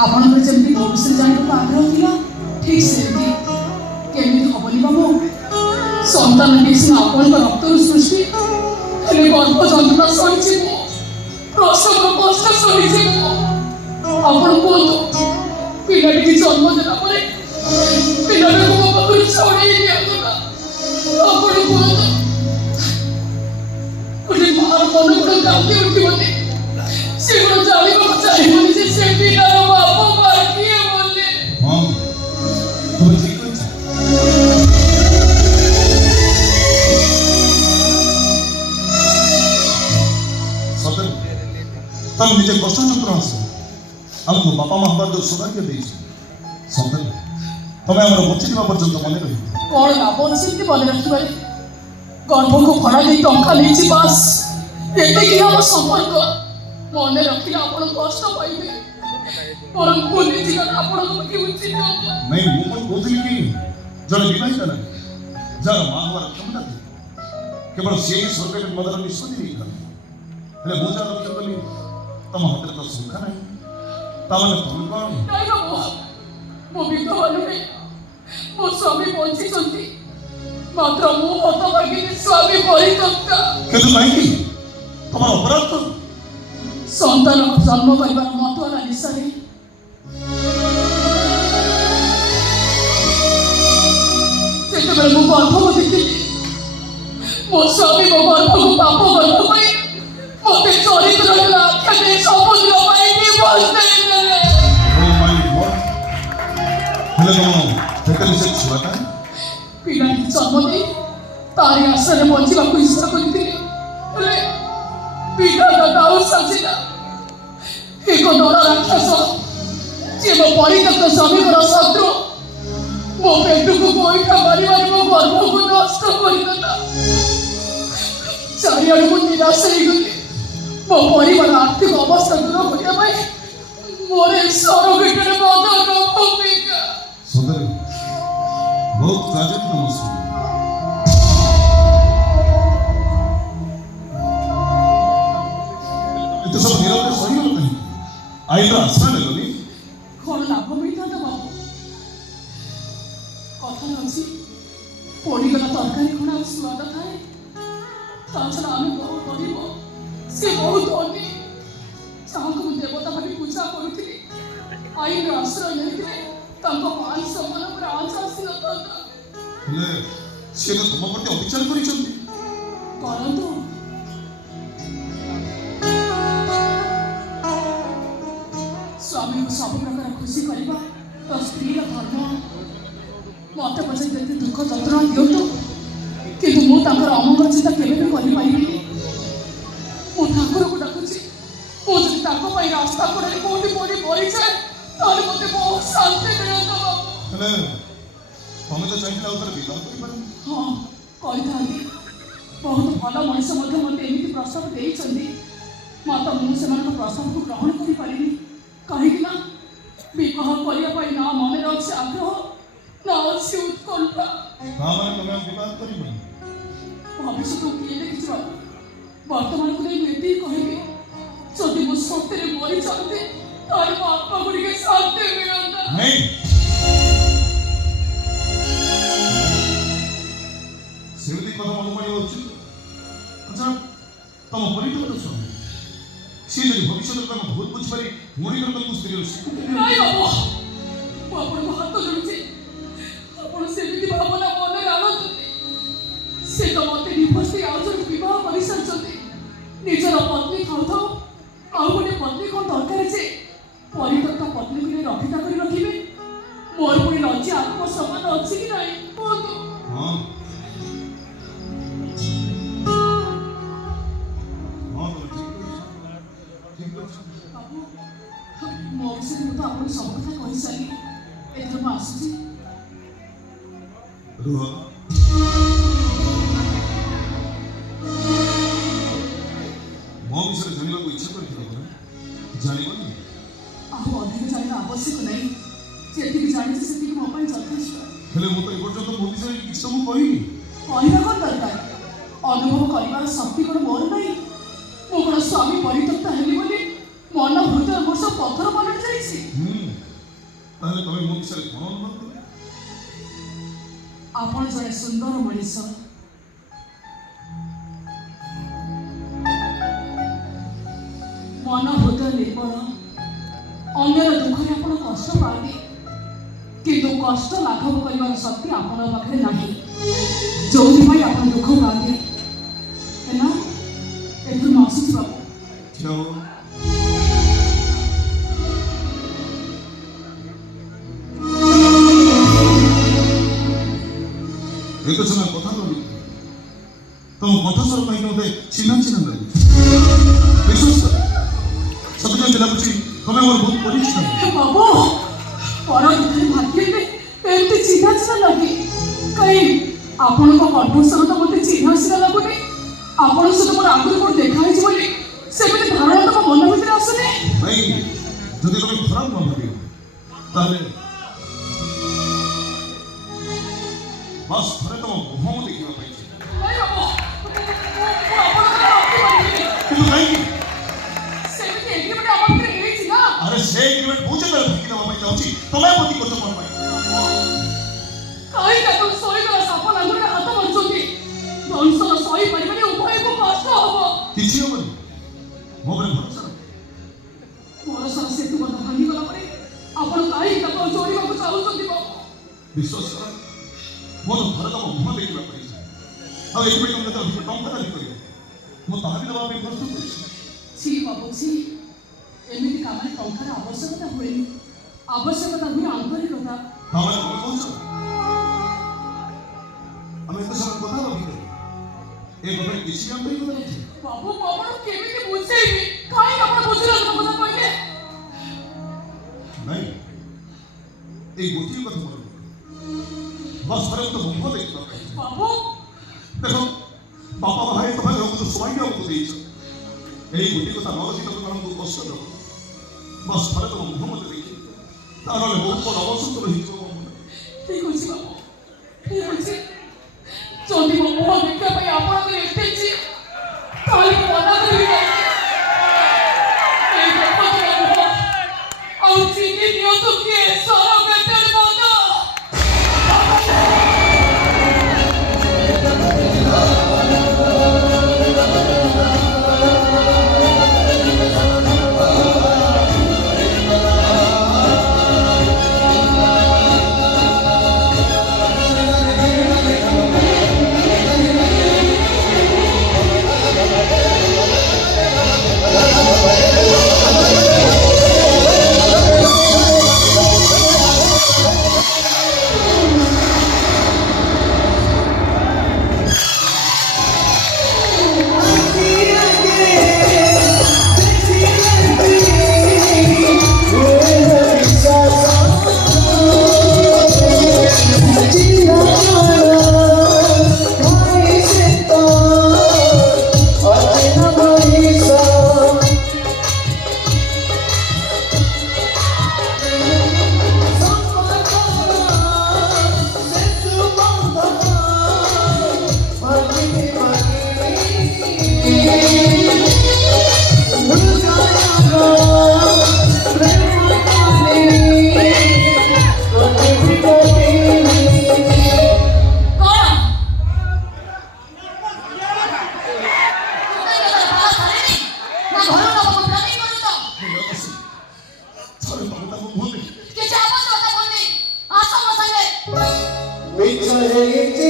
ଆପଣଙ୍କର ଯେମିତି ମୋ ବିଷୟରେ ଜାଣିବାକୁ ଆଗ୍ରହ ଥିଲା ଠିକ୍ ସେମିତି କେମିତି ହବନି ବାବୁ। ସନ୍ତାନଟି ସିନା ଆପଣଙ୍କ ରକ୍ତରୁ ସୃଷ୍ଟି, ହେଲେ ଗର୍ଭ ଯନ୍ତ୍ରଣା ସହିଛି ମୁଁ, ପ୍ରସବର କଷ୍ଟ ସହିଛି ମୁଁ। ଆପଣ କୁହନ୍ତୁ, ପିଲାଟିକି ଜନ୍ମ ଦେଲା ପରେ ପିଲାଟାକୁ ମୋ ପାଖରୁ ଛଡ଼େଇ ଦିଅନ୍ତୁ ନା। ଆପଣ କୁହନ୍ତୁ, ଗୋଟେ ମାର ମନ ଗୁଣ କାନ୍ଦି ଉଠିବନି, ସେ ଗୁଣ ଜାଣିବାକୁ ଚାହିଁବନି ଯେ ସେ ପିଲାର ବାପ ମା କିଏ ବୋଲି। তুমি ঠিক করেছ। সতেন তুমি নিজে কষ্ট যন্ত্রণা আছো আমাকে বাপা মা হবার যে সৌভাগ্য দিয়েছ। সতেন তুমি আমার বঞ্চিত হওয়া পর্যন্ত মনে রহিব। କ'ଣ ଲାଭ ଅଛି ଏମିତି ମନେ ରଖିବାରେ? ଗର୍ଭକୁ ଭଡ଼ା ଦେଇ ଟଙ୍କା ନେଇଛି ବାସ୍, ଏତିକି ଆମ ସମ୍ପର୍କ। ମନେ ରଖିଲେ ଆପଣ କଷ୍ଟ ପାଇବେ, ବରଂ ଭୁଲି ଯିବାଟା ଆପଣଙ୍କ ପକ୍ଷେ ଉଚିତ ହବ। ନାଇଁ ମୁଁ କ'ଣ କହୁଥିଲି କି ଜଣେ ବିବାହିତା ନାହିଁ ଯାହାର ମା ହବାର କ୍ଷମତା ଥିଲା, କେବଳ ସେ ହିଁ ସରକାରୀ ମଦର ନିଷ୍ପତ୍ତି ନେଇଥାନ୍ତି। ହେଲେ ମୁଁ ଯାହା ଲକ୍ଷ୍ୟ କଲି ତମ ହାତରେ ତ ସଂଖ୍ୟା ନାହିଁ, ତାମାନେ ତମେ କ'ଣ? ନାଇଁ ବାବୁ, ମୁଁ ବିଧବା ନୁହେଁ, ମୋ ସ୍ୱାମୀ ବଞ୍ଚିଛନ୍ତି, ମାତ୍ର ମୁଁ ହତଭାଗିନୀ ସ୍ୱାମୀ ପରିତ୍ୟକ୍ତା। କିନ୍ତୁ କାହିଁକି? ତମର ଅପରାଧ କ'ଣ? ସନ୍ତାନ ଜନ୍ମ କରିବାର ମତୁଆଲା ନିଶାରେ ଯେତେବେଳେ ମୁଁ ଗର୍ଭବତୀ ଥିଲି, ମୋ ସ୍ୱାମୀ ମୋ ଗର୍ଭକୁ ପାପ ଗର୍ଭ ପାଇଁ ମୋତେ ଚରିତ୍ରର ଆଖ୍ୟା ଦେଇ ସବୁଦିନ ପାଇଁ ଡିଭୋର୍ସ ଦେଇଦେଲେ। ହେଲେ ତମ ପେଟରେ ସେ ଛୁଆଟା? ପିଲାଟି ଜନ୍ମ ଦେଇ ତାରି ଆଶାରେ ବଞ୍ଚିବାକୁ ଇଚ୍ଛା କରିଥିଲି, ହେଲେ ବିଧାତା ଦାଉ ସାଜିଲା ଏକ ଦଳ ରାକ୍ଷସ, ଯିଏ ମୋ ପରିତ୍ୟକ୍ତ ସ୍ୱାମୀଙ୍କର ଶତ୍ରୁ, ମୋ ପେଟକୁ ଗୋଇଠା ମାରିବାରେ ମୋ ଗର୍ଭକୁ ନଷ୍ଟ କରିଦେଲା। ଚାରିଆଡ଼ୁ ମୁଁ ନିରାଶ ହେଇଗଲି। ମୋ ପରିବାର ଆର୍ଥିକ ଅବସ୍ଥା ଦୂର କରିବା ପାଇଁ ମୋର ଏ ସରଗେଟରେ ମଦନ ଭୂମିକା। ସତରେ ବହୁତ ଟ୍ରାଜେଡି ତମ ଶୁଣି। ଏତେ ସବୁ ନିରବରେ ସହିଗଲ କାହିଁକି? ଆଇର ଆଶ୍ରା ନେଲନି? କ'ଣ ଲାଭ ମିଳିଥାନ୍ତା ବାବୁ? କଥାରେ ଅଛି, ପୋଡ଼ିଗଲା ତରକାରୀ କ'ଣ ଆଉ ସ୍ୱାଦ ଥାଏ? ତା ଛଡ଼ା ଆମେ ବହୁ ଗରିବ, ସେ ବହୁତ ଧନୀ। ଯାହାକୁ ମୁଁ ଦେବତା ଭାବି ପୂଜା କରୁଥିଲି, ଆଇର ଆଶ୍ରୟ ନେଇଥିଲେ ତାଙ୍କ ମାନ ସମ୍ମାନ ଉପରେ ଆଞ୍ଚ ଆସିନଥାନ୍ତା। ହେଲେ ସେ ତ ତମ ପ୍ରତି ଅବିଚାର କରିଛନ୍ତି। କରନ୍ତୁ, ସ୍ୱାମୀକୁ ସବୁ ପ୍ରକାର ଖୁସି କରିବା ତ ସ୍ତ୍ରୀର ଧର୍ମ। ମୋତେ ପଛେ ଯେତେ ଦୁଃଖ ଯନ୍ତ୍ରଣା ଦିଅନ୍ତୁ, କିନ୍ତୁ ମୁଁ ତାଙ୍କର ଅମଙ୍ଗଳ ଚିନ୍ତା କେବେ ବି କରିପାରିବିନି। ମୁଁ ଠାକୁରକୁ ଡାକୁଛି, ମୁଁ ଯଦି ତାଙ୍କ ପାଇଁ ରାସ୍ତା କଡ଼ରେ କୋଉଠି କୋଉଠି ମରିଯାଏ, ତାହେଲେ ମୋତେ ବହୁତ ଶାନ୍ତି ମିଳନ୍ତା ବାବୁ। ହେଲେ ତମେ ତ ଚାହିଁଥିଲେ ଆଉ ଥରେ ବିବାହ କରିପାରନ୍ତି। ହଁ, କରିଥାନ୍ତି। ବହୁତ ଭଲ ମଣିଷ ମଧ୍ୟ ମୋତେ ଏମିତି ପ୍ରସ୍ତାବ ଦେଇଛନ୍ତି, ମାତ୍ର ମୁଁ ସେମାନଙ୍କ ପ୍ରସ୍ତାବକୁ ଗ୍ରହଣ କରିପାରିନି। କାହିଁକି ନା ବିବାହ କରିବା ପାଇଁ ନା ମନରେ ଅଛି ଆଗ୍ରହ, ନା ଅଛି ଉତ୍କଣ୍ଠା। ତାମାନେ ତମେ ଆଉ ବିବାହ କରିବନି? ଭବିଷ୍ୟତକୁ କିଏ ଦେଖିଛି ବାବୁ? ବର୍ତ୍ତମାନକୁ ନେଇ ମୁଁ ଏତିକି କହିବି, ଯଦି ମୁଁ ସତ୍ୟରେ ମରିଯାଆନ୍ତି, ତାହେଲେ ମୋ ଆତ୍ମା ଗୁଡ଼ିକେ ଶାନ୍ତି ମିଳନ୍ତା। ନାଇଁ, ସେମିତି କଥା ମନେ ପଡ଼ିବା ଉଚିତ। ଆଚ୍ଛା, ତମ ପରିତ୍ୟକ୍ତ ସ୍ୱାମୀ ସିଏ ଯଦି ଭବିଷ୍ୟତରେ ତମ ଭୁଲ ବୁଝିପାରି ପୁଣି କରି ତମକୁ ସ୍ତ୍ରୀର ସ୍ୱୀକୃତି ନାଇଁ ବାବୁ, ମୁଁ ଆପଣଙ୍କ ହାତ ଯୋଡୁଛି, ଆପଣ ସେମିତି ଭାବନା ମନରେ ଆଣନ୍ତୁନି। ସେ ତ ମୋତେ ଡିଭୋର୍ସ ଦେଇ ଆଉ ଜଣେ ବିବାହ କରିସାରିଛନ୍ତି। ନିଜର ପତ୍ନୀ ଥାଉ ଥାଉ ଆଉ ଗୋଟେ ପତ୍ନୀ କ'ଣ ଦରକାର ଯେ ପରିତ୍ୟକ୍ତ ପତ୍ନୀକୁ ନେଇ ରକ୍ଷିତା କରି ରଖିବେ? ମୋର ପୁଣି ଲଜ୍ଜା ଆତ୍ମସମ୍ମାନ ଅଛି କି ନାହିଁ କୁହନ୍ତୁ? ହଁ ବାବୁ, ମୋ ବିଷୟରେ ମୁଁ ତ ଆପଣଙ୍କୁ ସବୁ କଥା କହିସାରି, ଏଥର ମୁଁ ଆସୁଛି। ରୁହ। ମୋ ବିଷୟରେ ଜାଣିବାକୁ ଇଚ୍ଛା କରିଥିଲ ପରା, ଜାଣିବନି? ଆଉ ଅଧିକ ଜାଣିବା ଆବଶ୍ୟକ ନାହିଁ, ଯେତିକି ଜାଣିଛି ସେତିକି ମୋ ପାଇଁ ଯଥେଷ୍ଟ। ହେଲେ ମୁଁ ତ ଏପର୍ଯ୍ୟନ୍ତ ମୋ ବିଷୟରେ କିଛି ସବୁ କହିନି। କହିବା କ'ଣ ଦରକାର? ଅନୁଭବ କରିବାର ଶକ୍ତି କ'ଣ ମୋର ନାହିଁ? ମୁଁ କ'ଣ ସ୍ୱାମୀ ପରିତ୍ୟକ୍ତ ହେଲି ବୋଲି ମନ ହୃଦୟ ମୋର ସବୁ ପଥର ପାଲଟି ଯାଇଛି? ତାହେଲେ ତମେ ମୋ ବିଷୟରେ କ'ଣ ଅନୁଭବ କଲ? ଆପଣ ଜଣେ ସୁନ୍ଦର ମଣିଷ। ମନ ହୃଦୟ ନିର୍ମଳ। ଅନ୍ୟର ଦୁଃଖରେ ଆପଣ କଷ୍ଟ ପାଆନ୍ତି, କିନ୍ତୁ କଷ୍ଟ ଲାଘବ କରିବାର ଶକ୍ତି ଆପଣଙ୍କ ପାଖରେ ନାହିଁ, ଯୋଉଥିପାଇଁ ଆପଣ ଦୁଃଖ ପାଆନ୍ତି। ହେଲା, ଏଥିରୁ ନ ଆସୁଛି ବାବୁ। ଠିଆ ହୁଅ। ଏତେ ସମୟ କଥା କହିଲି, ତମ କଣ୍ଠସ୍ୱର ପାଇକି ମୋତେ ଚିହ୍ନା ଚିହ୍ନା ଲାଗୁଛି। ବିଶ୍ୱାସ କର, ସତେ ଯେମିତି ଲାଗୁଛି ତମେ ମୋର ବହୁତ ପରିଚିତ। ବାବୁ, ପର ଭିତରେ ଭାଗ୍ୟରେ ଏମିତି ଚିହ୍ନା ଚିହ୍ନା ଲାଗେ କାହିଁ? ଆପଣଙ୍କ କଣ୍ଠସ୍ୱର ତ ମୋତେ ଚିହ୍ନା ଚିହ୍ନା ଲାଗୁନି। ଆପଣଙ୍କ ସହିତ ମୋର ଆଗରୁ କ'ଣ ଦେଖା ହେଇଛି ବୋଲି ସେମିତି ଧାରଣା ତମ ମନ ଭିତରେ ଆସୁନି। ନାଇଁ, ଯଦି ତମେ ଖରାପ ନ ଭାବିବ ତାହେଲେ ବାସ୍ ଥରେ ତମ ମୁହଁ ମୁଁ ଦେଖିବା ପାଇଁ ଚାହେଁ। ନାଇଁ ବାବୁ, ମୁଁ ଆପଣଙ୍କର ରଖି ପାରିବିନି। କିନ୍ତୁ କାହିଁକି? ସେମିତି ଏଗ୍ରିମେଣ୍ଟ ଆମ ଭିତରେ ହେଇଛି ନା। ଆରେ ସେ ଏଗ୍ରିମେଣ୍ଟ ମୁଁ ଯେତେବେଳେ ଭାଙ୍ଗି ଦେବା ପାଇଁ ଚାହୁଁଛି ତମେ ପ୍ରତି କରୁଛ କ'ଣ ପାଇଁ? କାହିଁକି ଆପଣ ସହିବାର ସାପ ଲାଙ୍ଗୁଡ଼ରେ ହାତ ମାରୁଛନ୍ତି? ଦଂଶନ ସହି ପାରିବେନି, ଉଭୟକୁ କଷ୍ଟ ହବ। କିଛି ହବନି, ମୋ ଉପରେ ଭରସା ରଖ। ଭରସାର ସେତୁ ବନ୍ଧ ଭାଙ୍ଗିଗଲା ପରେ ଆପଣ କାହିଁକି ତାକୁ ଯୋଡ଼ିବାକୁ ଚାହୁଁଛନ୍ତି ବାବୁ? ବିଶ୍ୱାସ କର, ମୋର ଥରେ ତମ ମୁହଁ ଦେଖିବା ପାଇଁ ଇଚ୍ଛା। ଆଉ ଏଥିପାଇଁ ତମେ ଯେତେବେଳେ ଅଧିକ ଟଙ୍କା ଦାବି କରିବ ମୁଁ ତାହା ବି ଦେବା ପାଇଁ ପ୍ରସ୍ତୁତ ଅଛି। ଛି ବାବୁ ଛି, ଏମିତି କାମରେ ଟଙ୍କାର ଆବଶ୍ୟକତା ହୁଏନି। ଆବଶ୍ୟକତା ହୁଏ ଆନ୍ତରିକତା। ତାମାନେ ତମେ କହୁଛ ଆମେ ଏତେ ସମୟ କଥା ହେବା ଭିତରେ ଏ କଥାରେ କିଛି ବି ଆନ୍ତରିକତା ନଥିଲା? ବାବୁ, ମୁଁ ଆପଣଙ୍କୁ କେମିତି ବୁଝେଇବି? କାହିଁକି ଆପଣ ବୁଝିଲେନି ମୋ କଥା କହିଲେ? ନାଇଁ, ଏଇ ଗୋଟିଏ କଥା ମନେ ରଖ, ବସ୍ ଥରେ ମୁଁ ତ ମୁହଁ ଦେଖିବା ପାଇଁ ଇଚ୍ଛା। ବାବୁ, ଦେଖ, ବାପା ଭାଇ ତମେ ଆମକୁ ଯୋଉ ସମୟ ଆମକୁ ଦେଇଛ, ଏଇ ଗୋଟିଏ କଥା ନ ରଖି ତମେ ଆମକୁ କଷ୍ଟ ଦେବ। ବସ୍ ଥରେ ତମ ମୁହଁ ମତେ ଦେଖି, ତାହେଲେ ବହୁତ ବଡ଼ ଅବସର ହେଇଯିବ ମୋ ମନରେ। ଠିକ ଅଛି ବାବୁ, ଠିକ ଅଛି। ଯଦି ମୋ ମୁହଁ ଦେଖିବା ପାଇଁ ଆପଣଙ୍କର ଏତେ ଇଚ୍ଛା, ତାହେଲେ ମୁଁ ମନା କରିବି କାହିଁକି? ଏଇ ଦେଖନ୍ତୁ ମୋ ମୁହଁ, ଆଉ ଚିହ୍ନି ନିଅନ୍ତୁ କିଏ ସ୍ୱର ବେତାଳି ବନ୍ଧ। ଥରେ ତମେ ତାକୁ ମୁହଁ ଦେଖି କିଛି ଆବଶ୍ୟକତା ପଡ଼ୁନି, ଆସ ମୋ ସାଙ୍ଗେ। ବିଛା ହେଇଛି